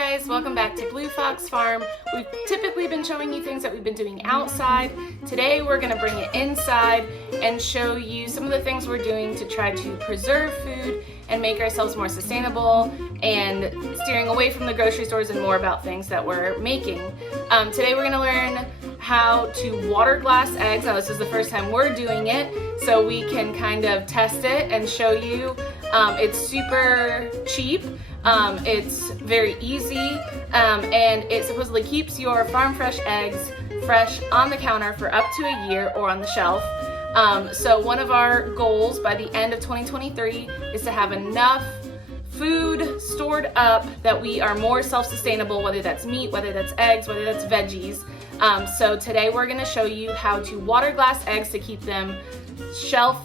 guys, welcome back to Blue Fox Farm. We've typically been showing you things that we've been doing outside. Today we're going to bring it inside and show you some of the things we're doing to try to preserve food and make ourselves more sustainable and steering away from the grocery stores and more about things that we're making. Today we're going to learn how to water glass eggs. Now this is the first time we're doing it, so we can kind of test it and show you. It's super cheap. It's very easy, and it supposedly keeps your farm fresh eggs fresh on the counter for up to a year or on the shelf. So one of our goals by the end of 2023 is to have enough food stored up that we are more self-sustainable, whether that's meat, whether that's eggs, whether that's veggies. So today we're going to show you how to water glass eggs to keep them shelf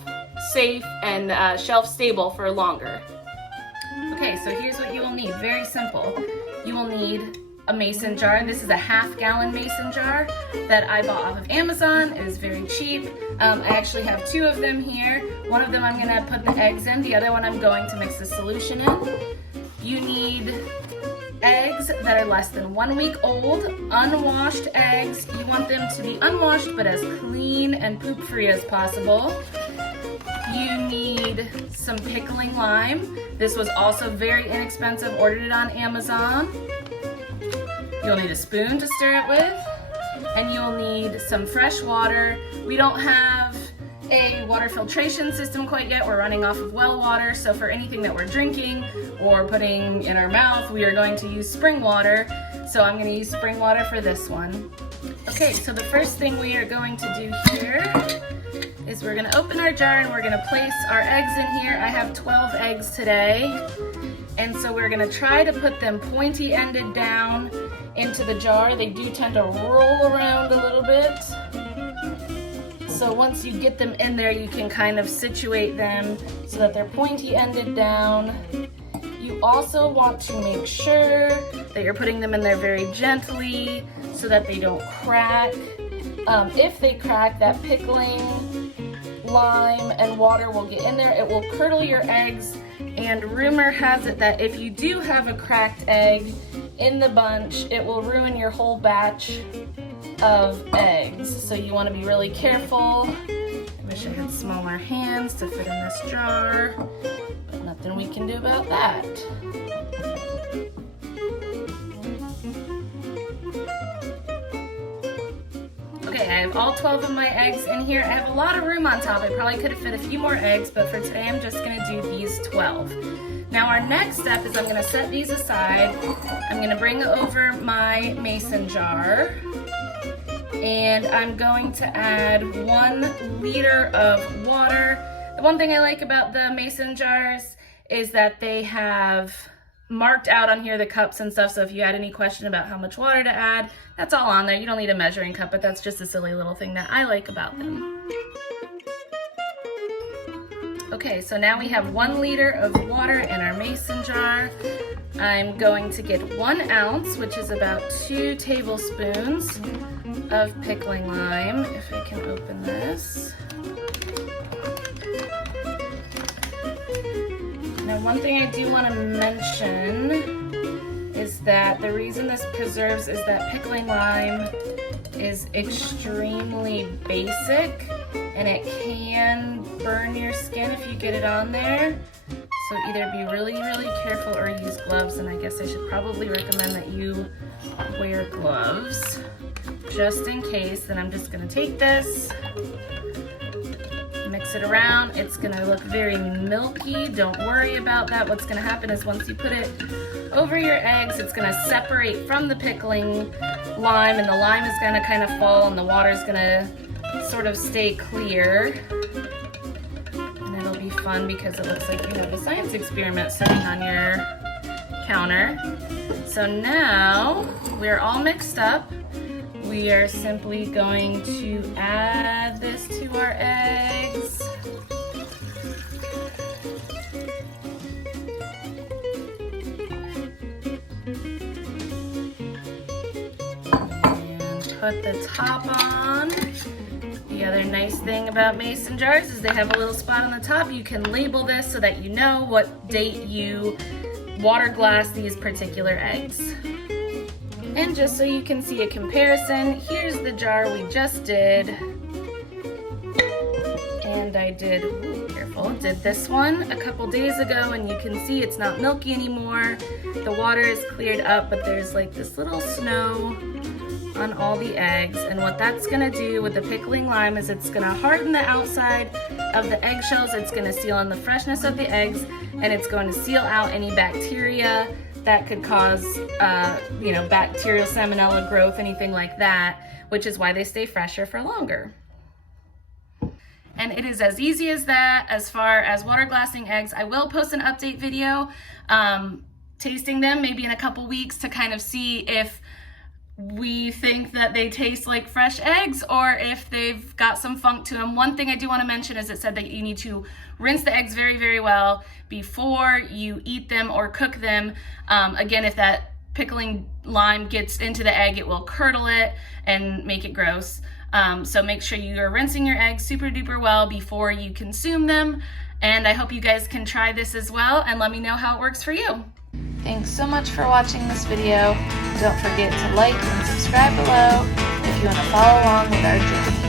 safe and shelf stable for longer. Okay, so here's what you will need. Very simple. You will need a mason jar. This is a half-gallon mason jar that I bought off of Amazon. It is very cheap. I actually have two of them here. One of them I'm going to put the eggs in. The other one I'm going to mix the solution in. You need eggs that are less than 1 week old, unwashed eggs. You want them to be unwashed but as clean and poop-free as possible. You need some pickling lime. This was also very inexpensive, ordered it on Amazon. You'll need a spoon to stir it with, and you'll need some fresh water. We don't have a water filtration system quite yet. We're running off of well water, so for anything that we're drinking or putting in our mouth, we are going to use spring water. So I'm going to use spring water for this one. Okay, so the first thing we are going to do here is we're going to open our jar and we're going to place our eggs in here. I have 12 eggs today, and so we're going to try to put them pointy-ended down into the jar. They do tend to roll around a little bit. So once you get them in there, you can kind of situate them so that they're pointy-ended down. You also want to make sure that you're putting them in there very gently so that they don't crack. If they crack, that pickling lime and water will get in there. It will curdle your eggs, and rumor has it that if you do have a cracked egg in the bunch, it will ruin your whole batch of eggs. So you want to be really careful. I wish I had smaller hands to fit in this jar, but nothing we can do about that. Okay, I have all 12 of my eggs in here. I have a lot of room on top. I probably could have fit a few more eggs, but for today I'm just going to do these 12. Now our next step is I'm going to set these aside. I'm going to bring over my mason jar, and I'm going to add 1 liter of water. The one thing I like about the mason jars is that they have marked out on here the cups and stuff, so if you had any question about how much water to add, that's all on there. You don't need a measuring cup, but that's just a silly little thing that I like about them. Okay, so now we have 1 liter of water in our mason jar. I'm going to get 1 ounce, which is about 2 tablespoons of pickling lime, if I can open this. Now, one thing I do want to mention is that the reason this preserves is that pickling lime is extremely basic, and it can burn your skin if you get it on there. So either be really, really careful or use gloves, and I guess I should probably recommend that you wear gloves just in case. Then I'm just going to take this, mix it around. It's going to look very milky. Don't worry about that. What's going to happen is once you put it over your eggs, it's going to separate from the pickling lime, and the lime is going to kind of fall, and the water is going to sort of stay clear. And it'll be fun because it looks like you have a science experiment sitting on your counter. So now we're all mixed up. We are simply going to add this to our eggs. And put the top on. The other nice thing about mason jars is they have a little spot on the top. You can label this so that you know what date you water glass these particular eggs. And just so you can see a comparison, here's the jar we just did. And I did this one a couple days ago, and you can see it's not milky anymore. The water is cleared up, but there's like this little snow on all the eggs. And what that's gonna do with the pickling lime is it's gonna harden the outside of the eggshells, it's gonna seal in the freshness of the eggs, and it's going to seal out any bacteria that could cause bacterial salmonella growth, anything like that, which is why they stay fresher for longer. And it is as easy as that. As far as water glassing eggs, I will post an update video tasting them maybe in a couple weeks to kind of see if we think that they taste like fresh eggs or if they've got some funk to them. One thing I do want to mention is it said that you need to rinse the eggs very, very well before you eat them or cook them. Again, if that pickling lime gets into the egg, it will curdle it and make it gross. So make sure you are rinsing your eggs super duper well before you consume them. And I hope you guys can try this as well and let me know how it works for you. Thanks so much for watching this video. Don't forget to like and subscribe below if you want to follow along with our journey.